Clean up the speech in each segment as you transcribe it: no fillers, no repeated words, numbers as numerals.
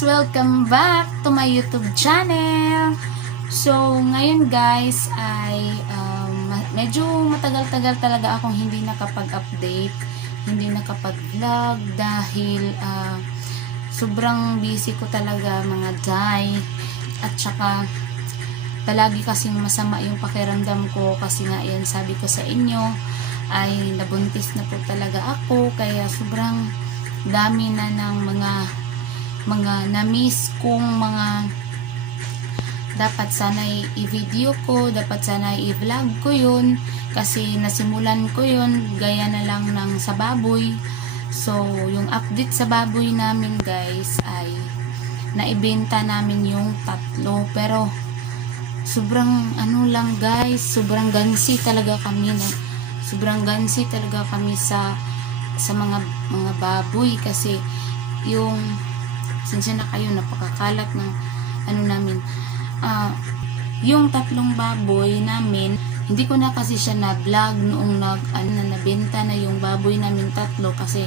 guys! Welcome back to my YouTube channel. So, ngayon guys ay medyo matagal-tagal talaga akong hindi nakapag-update, hindi nakapag-vlog dahil sobrang busy ko talaga mga day. At saka palagi kasing masama yung pakiramdam ko kasi nga yan sabi ko sa inyo ay nabuntis na po talaga ako, kaya sobrang dami na ng mga na-miss kong mga dapat sana i-video ko, dapat sana i-vlog ko yun kasi nasimulan ko yun gaya na lang ng sa baboy. So yung update sa baboy namin guys ay naibenta namin yung 3, pero sobrang lang guys, sobrang gansi talaga kami sa mga baboy kasi yung sinsya na kayo, napakakalat ng namin. Yung 3 baboy namin, hindi ko na kasi siya na-vlog noong nabenta na yung baboy namin 3 kasi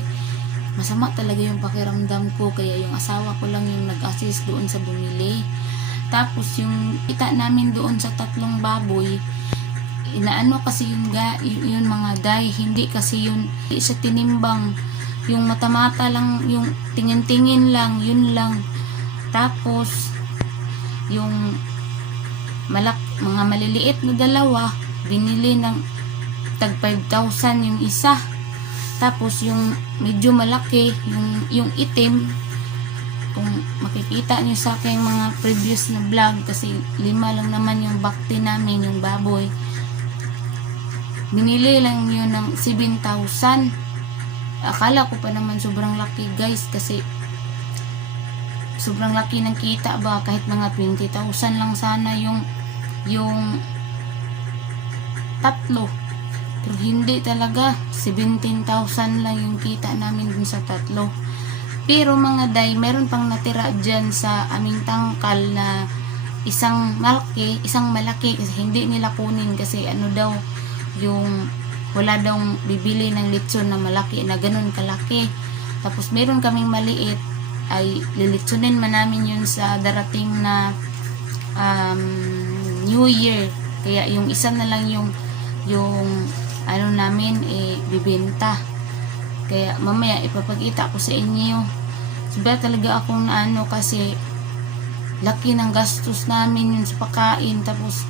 masama talaga yung pakiramdam ko, kaya yung asawa ko lang yung nag-assist doon sa bumili. Tapos yung kita namin doon sa 3 baboy, inaano kasi yung mga day, hindi kasi yun sa tinimbang, yung mata-mata lang, yung tingin-tingin lang, yun lang. Tapos yung mga maliliit na 2 binili ng tag 5,000 yung isa. Tapos yung medyo malaki, yung itim, kung makikita nyo sa aking mga previous na vlog, kasi 5 lang naman yung bakti namin, yung baboy, binili lang yun ng 7,000. Akala ko pa naman sobrang laki guys, kasi sobrang laki ng kita ba, kahit mga 20,000 lang sana yung 3, pero hindi talaga, 17,000 lang yung kita namin dun sa 3. Pero mga day, meron pang natira dyan sa aming tangkal na isang malaki kasi hindi nila kunin kasi yung wala daw bibili ng litson na malaki na ganun kalaki. Tapos meron kaming maliit, ay lilitsunin man namin yun sa darating na New Year. Kaya yung isa na lang yung namin bibenta. Kaya mamaya ipapakita ko sa inyo. Sabi talaga akong kasi laki ng gastos namin yun sa pagkain, tapos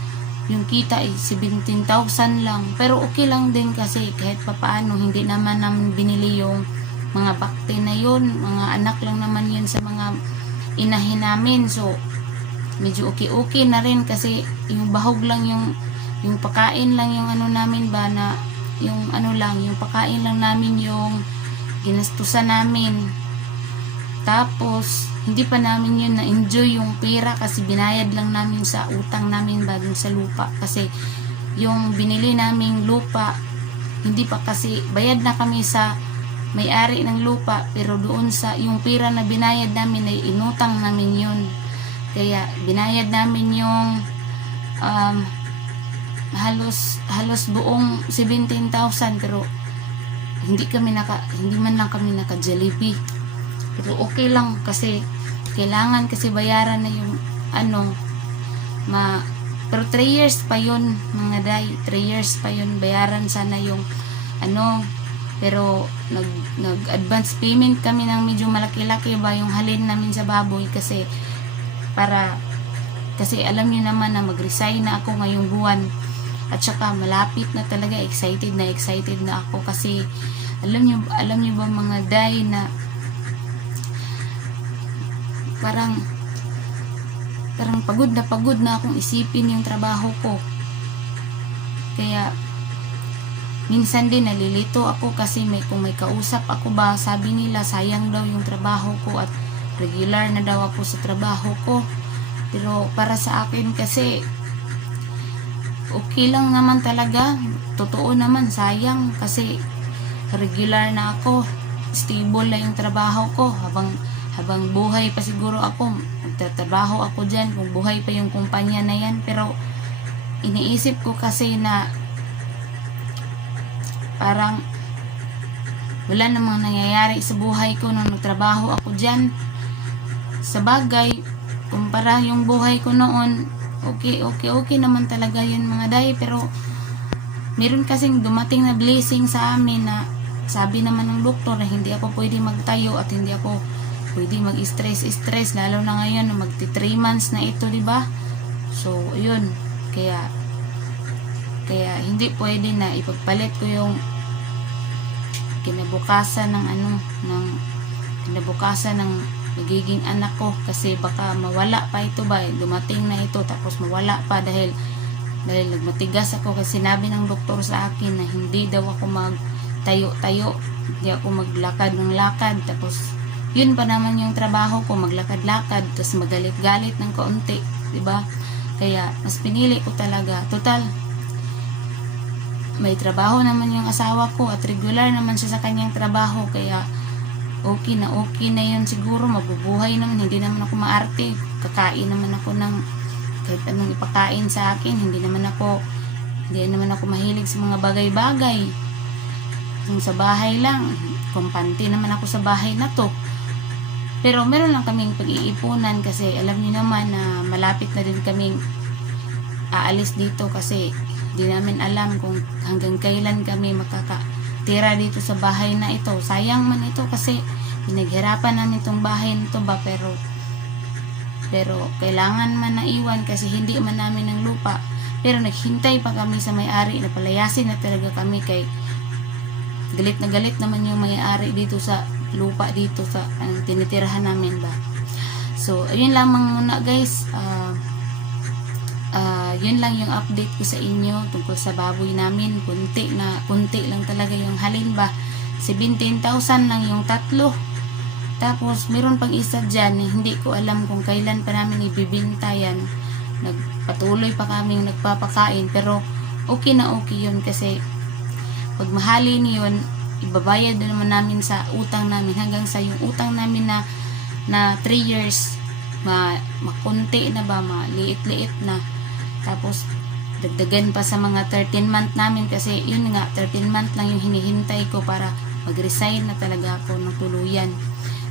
yung kita ay 17,000 lang. Pero okay lang din kasi kahit papaano hindi naman namin binili yung mga bakte na yun. Mga anak lang naman yun sa mga inahin namin. So medyo okay na rin kasi yung bahog lang yung pagkain lang yung namin ba na yung yung pagkain lang namin yung ginastusan namin. Tapos hindi pa namin yun na-enjoy yung pera kasi binayad lang namin sa utang namin bagong sa lupa. Kasi yung binili naming lupa, hindi pa kasi bayad na kami sa may-ari ng lupa, pero doon sa yung pera na binayad namin ay inutang namin yun. Kaya binayad namin yung halos buong 17,000, pero hindi man lang kami naka-Jollibee. Pero okay lang kasi kailangan kasi bayaran na yung pero 3 years pa yun mga day, 3 years pa yun bayaran sana yung pero nag-advance payment kami ng medyo malaki-laki ba yung halin namin sa baboy kasi alam niyo naman na mag-resign na ako ngayong buwan. At saka malapit na talaga, excited na ako kasi alam niyo ba mga day na parang pagod na akong isipin yung trabaho ko. Kaya minsan din nalilito ako kasi kung may kausap ako ba, sabi nila sayang daw yung trabaho ko at regular na daw ako sa trabaho ko. Pero para sa akin kasi okay lang naman talaga, totoo naman, sayang kasi regular na ako, stable na yung trabaho ko. Habang buhay pa siguro ako, magtatrabaho ako dyan kung buhay pa yung kumpanya na yan. Pero iniisip ko kasi na parang wala namang nangyayari sa buhay ko nung nagtrabaho ako dyan. sa bagay, kumpara yung buhay ko noon, okay naman talaga yun mga day. Pero meron kasing dumating na blessing sa amin na sabi naman ng doktor na hindi ako pwede magtayo at hindi ako pwede mag-stress, lalo na ngayon na magti 3 months na ito, di ba? So yun, kaya hindi pwede na ipagpalit ko yung kinabukasan ng magiging anak ko, kasi baka mawala pa ito ba, dumating na ito tapos mawala pa dahil nagmatigas ako, kasi sinabi ng doktor sa akin na hindi daw ako magtayo-tayo, hindi ako maglakad ng lakad, tapos yun pa naman yung trabaho ko, maglakad-lakad, tapos magalit-galit ng kaunti, diba? Kaya mas pinili ko talaga, total may trabaho naman yung asawa ko at regular naman siya sa kanyang trabaho, kaya okay na yun siguro, mabubuhay naman, hindi naman ako maarte, kakain naman ako ng kahit anong ipakain sa akin, hindi naman ako mahilig sa mga bagay-bagay. Kung sa bahay lang, kumpante naman ako sa bahay na to. Pero meron lang kaming pag-iipunan, kasi alam niyo naman na malapit na din kaming aalis dito, kasi di namin alam kung hanggang kailan kami makakatira dito sa bahay na ito. Sayang man ito kasi pinaghirapan namin itong bahay nito ba, pero kailangan man naiwan kasi hindi man namin ng lupa. Pero naghintay pa kami sa may-ari na palayasin na talaga kami, kay galit na galit naman yung may-ari dito sa lupa dito sa tinitirahan namin ba. So ayun lamang muna guys, yun lang yung update ko sa inyo tungkol sa baboy namin. Kunti lang talaga yung halin ba, 17,000 lang yung tatlo. Tapos meron pang isa dyan, hindi ko alam kung kailan pa namin ibibinta yan. Nagpatuloy pa kaming nagpapakain, pero okay na okay yun, kasi pag mahalin yun, ibabayad na naman namin sa utang namin, hanggang sa yung utang namin na 3 years makunti na ba, maliit-liit na. Tapos dagdagan pa sa mga 13 month namin, kasi yun nga 13 month lang yung hinihintay ko para mag-resign na talaga ako ng tuluyan.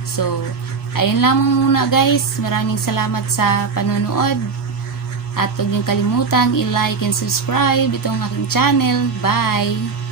So ayun lamang muna guys, maraming salamat sa panonood, at huwag niyong kalimutan i-like and subscribe itong aking channel. Bye!